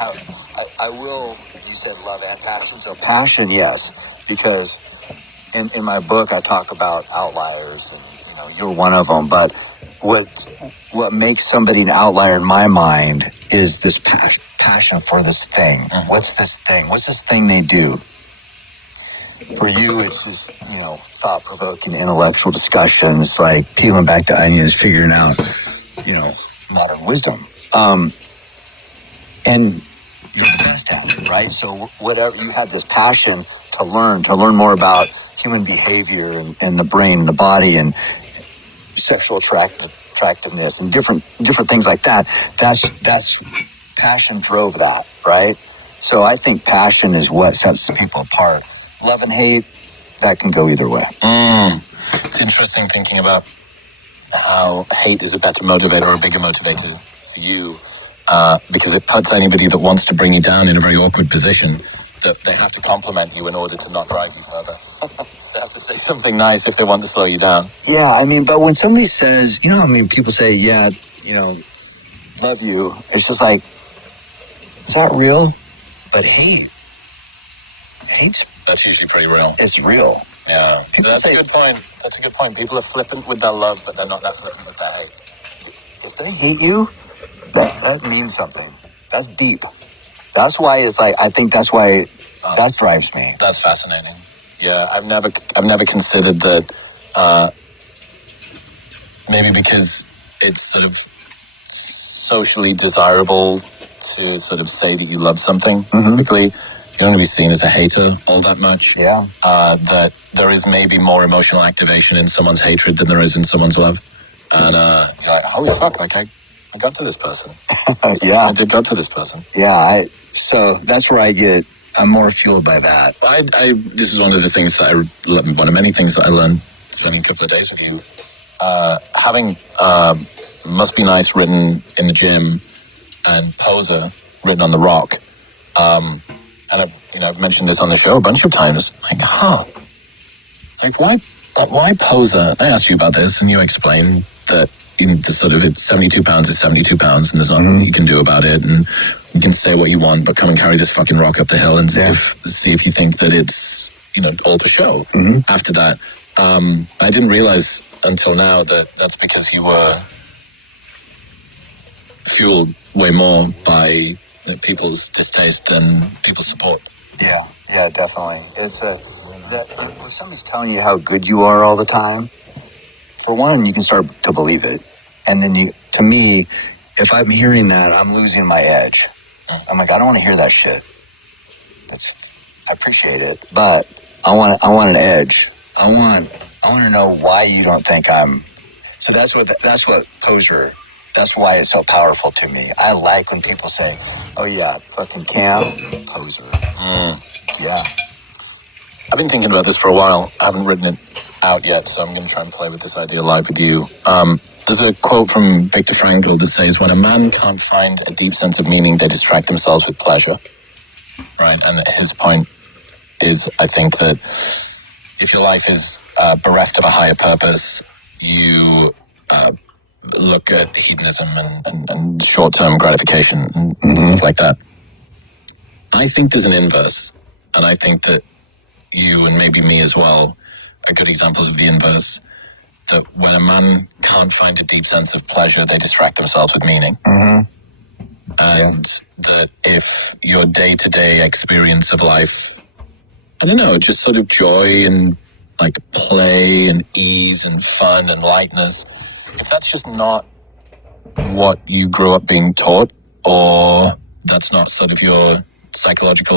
I will. You said love and passion. So passion, yes, because in my book I talk about outliers, and you're one of them. But what makes somebody an outlier in my mind is this passion for this thing. Mm-hmm. What's this thing? What's this thing they do? For you, it's just, thought-provoking intellectual discussions, like peeling back the onions, figuring out, modern wisdom. And you're the best at it, right? So whatever, you have this passion to learn more about human behavior and the brain and the body and sexual attractiveness and different things like that. That's passion drove that, right? So I think passion is what sets people apart. Love and hate, that can go either way. It's interesting thinking about how hate is a better motivator or a bigger motivator for you, because it puts anybody that wants to bring you down in a very awkward position, that they have to compliment you in order to not drive you further. They have to say something nice if they want to slow you down. Yeah, but when somebody says, people say, yeah, love you, it's just like, is that real? But hate's... That's usually pretty real. It's real. Yeah. That's a good point. People are flippant with their love, but they're not that flippant with their hate. If they hate you, that means something. That's deep. That's why it's like, I think that's why that drives me. That's fascinating. Yeah, I've never considered that, maybe because it's sort of socially desirable to sort of say that you love something. Typically, you don't want to be seen as a hater all that much. Yeah. That there is maybe more emotional activation in someone's hatred than there is in someone's love. And you're like, holy fuck, like I got to this person. Yeah. I did go to this person. Yeah, so that's where I'm more fueled by that. This is one of the things that one of many things that I learned spending a couple of days with you. Having Must Be Nice written in the gym and Poser written on the rock. And I've mentioned this on the show a bunch of times. Like, why Poser? I asked you about this, and you explained that it's 72 pounds is 72 pounds, and there's nothing you can do about it, and you can say what you want, but come and carry this fucking rock up the hill and see if you think that it's all for show. After that, I didn't realize until now that that's because you were fueled way more by people's distaste than people's support. Yeah, definitely. It's when somebody's telling you how good you are all the time, for one, you can start to believe it. And then to me, if I'm hearing that, I'm losing my edge. I'm like, I don't want to hear that shit. I appreciate it, but I want an edge. I want to know why you don't think I'm. So that's what Poser. That's why it's so powerful to me. I like when people say, "Oh yeah, fucking Cam, Poser." Yeah. I've been thinking about this for a while. I haven't written it out yet, so I'm going to try and play with this idea live with you. There's a quote from Viktor Frankl that says, when a man can't find a deep sense of meaning, they distract themselves with pleasure. Right? And his point is, I think, that if your life is bereft of a higher purpose, you look at hedonism and short-term gratification and stuff like that. I think there's an inverse, and I think that you and maybe me as well are good examples of the inverse, that when a man can't find a deep sense of pleasure, they distract themselves with meaning. And that if your day-to-day experience of life, I don't know, just sort of joy and like play and ease and fun and lightness, if that's just not what you grew up being taught, or that's not sort of your psychological